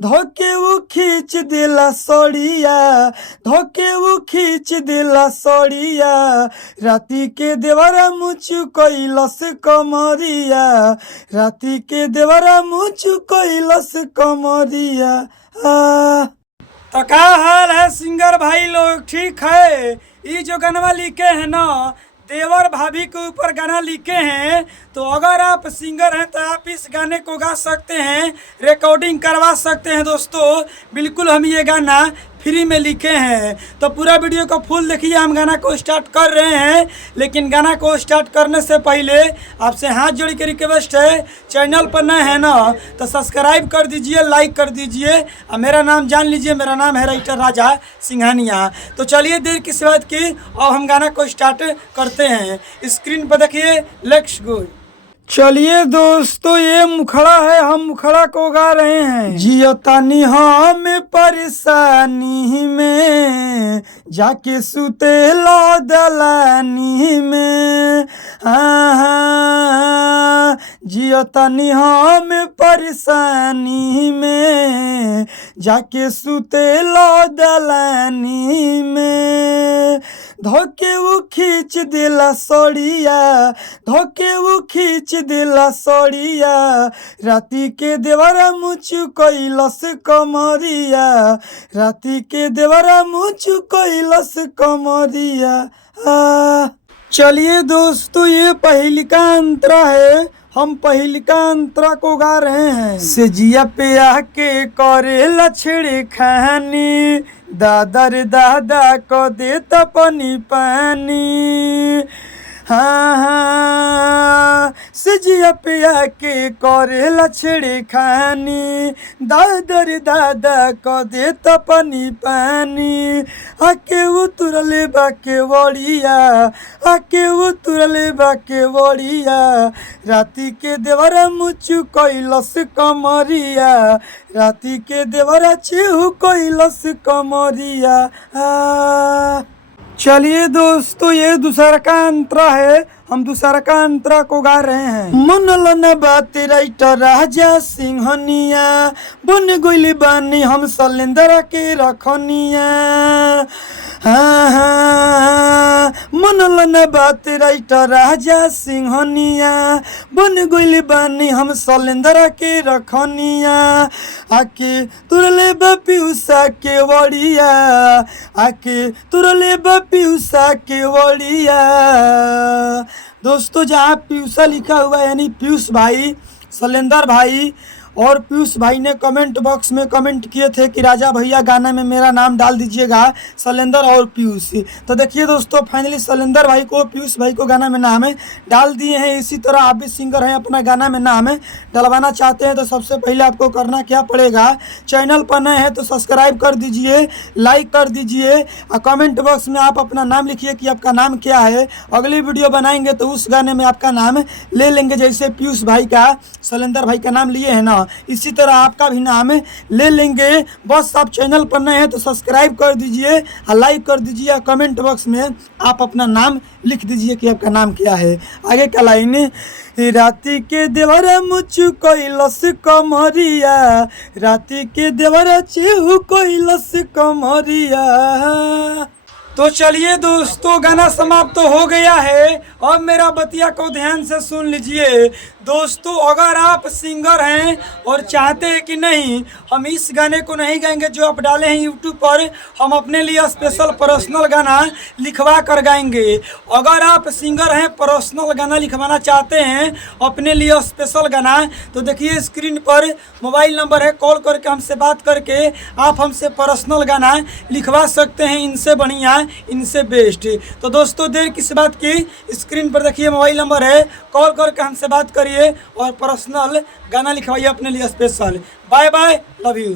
धोके वो खींच देला सड़िया, धोके वो खींच देला सड़िया, राती के देवरा मुचु कैलस कमरिया, राती के देवरा मुचु कैलस कमरिया। तो क्या हाल है सिंगर भाई लोग, ठीक है? ये जो गाना लिखे हैं ना, देवर भाभी के ऊपर गाना लिखे हैं, तो अगर आप सिंगर हैं तो आप इस गाने को गा सकते हैं, रिकॉर्डिंग करवा सकते हैं। दोस्तों बिल्कुल हम ये गाना फ्री में लिखे हैं, तो पूरा वीडियो को फुल देखिए। हम गाना को स्टार्ट कर रहे हैं, लेकिन गाना को स्टार्ट करने से पहले आपसे हाथ जोड़ के रिक्वेस्ट है, चैनल पर नए हैं ना तो सब्सक्राइब कर दीजिए, लाइक कर दीजिए। और मेरा नाम जान लीजिए, मेरा नाम है राइटर राजा सिंघानिया। तो चलिए देर किस बात की, और हम गाना को स्टार्ट करते हैं। स्क्रीन पर देखिए, लेट्स गो। चलिए दोस्तों, ये मुखड़ा है, हम मुखड़ा को गा रहे हैं। जियो तानी हम परेशानी में, जाके सुते लो दलानी में। हाँ, जियो तानी हम परेशानी में, जाके सुते लो दलानी में। धोके वो खींच देला सड़िया, धोके वो खींच देला सड़िया, राती के देवरा मुचु कैलस कमरिया, राती के देवरा मुचु कैलस कमरिया। चलिए दोस्तों, ये पहिलिका अंतरा है, हम पहिलिका अंतरा को गा रहे हैं। से जिया पे आके करे लछड़े खानी, दादा रे दादा को देता पानी पानी। हाँ हाँ, सजिया पे आके करे लछड़े खानी, दादा रे दादा को देता पानी पानी। आके उतरले बाके वड़िया, आके उतरले बाके वड़िया, राती के देवरा मुचु कैलस कमरिया, राती के देवरा चिहु कैलस कमरिया। चलिए दोस्तों, ये दूसरा का अंतरा है, हम दूसरा का अंतरा को गा रहे हैं। मनलन बात राइटर राजा सिंघनिया, बन गोइली बानी हम सलेंदर के रखनिया। हाँ हाँ, मनलन बात राइटर राजा सिंघनिया, बन गोइली बानी हम सलेंदर के रखनिया। आके तुरले बपियुसा के वड़िया, आके तुरले बपियुसा के वड़िया। दोस्तों जहाँ पीयूषा लिखा हुआ है, यानी पीयूष भाई, शैलेंद्र भाई और पीयूष भाई ने कमेंट बॉक्स में कमेंट किए थे कि राजा भैया गाने में मेरा नाम डाल दीजिएगा, शैलेंद्र और पीयूष। तो देखिए दोस्तों, फाइनली शैलेंद्र भाई को, पीयूष भाई को गाना में नाम डाल दिए हैं। इसी तरह आप भी सिंगर हैं, अपना गाना में नाम डलवाना चाहते हैं तो सबसे पहले आपको करना क्या पड़ेगा, चैनल पर नए हैं तो सब्सक्राइब कर दीजिए, लाइक कर दीजिए, और कमेंट बॉक्स में आप अपना नाम लिखिए कि आपका नाम क्या है। अगली वीडियो बनाएंगे तो उस गाने में आपका नाम ले लेंगे, जैसे पीयूष भाई का, शैलेंद्र भाई का नाम लिए है ना, इसी तरह आपका भी नाम ले लेंगे। बस आप चैनल पर नए हैं तो सब्सक्राइब कर दीजिए और लाइक कर दीजिए, कमेंट बॉक्स में आप अपना नाम लिख दीजिए कि आपका नाम क्या है। आगे का लाइन, राती के देवरा मुचु कैलस कमरिया, राती के देवरा चिहु कैलस कमरिया। तो चलिए दोस्तों, गाना समाप्त तो हो गया है। अब मेरा बतिया को ध्यान से सुन लीजिए। दोस्तों अगर आप सिंगर हैं और चाहते हैं कि नहीं हम इस गाने को नहीं गाएंगे जो आप डाले हैं यूट्यूब पर, हम अपने लिए स्पेशल पर्सनल गाना लिखवा कर गाएंगे। अगर आप सिंगर हैं, पर्सनल गाना लिखवाना चाहते हैं अपने लिए स्पेशल गाना, तो देखिए स्क्रीन पर मोबाइल नंबर है, कॉल करके हमसे बात करके आप हमसे पर्सनल गाना लिखवा सकते हैं। इनसे बढ़िया, इनसे बेस्ट। तो दोस्तों देर किस बात की, स्क्रीन पर देखिए मोबाइल नंबर है, कॉल करके हमसे बात करिए और पर्सनल गाना लिखवाइए अपने लिए special. Bye bye, love you.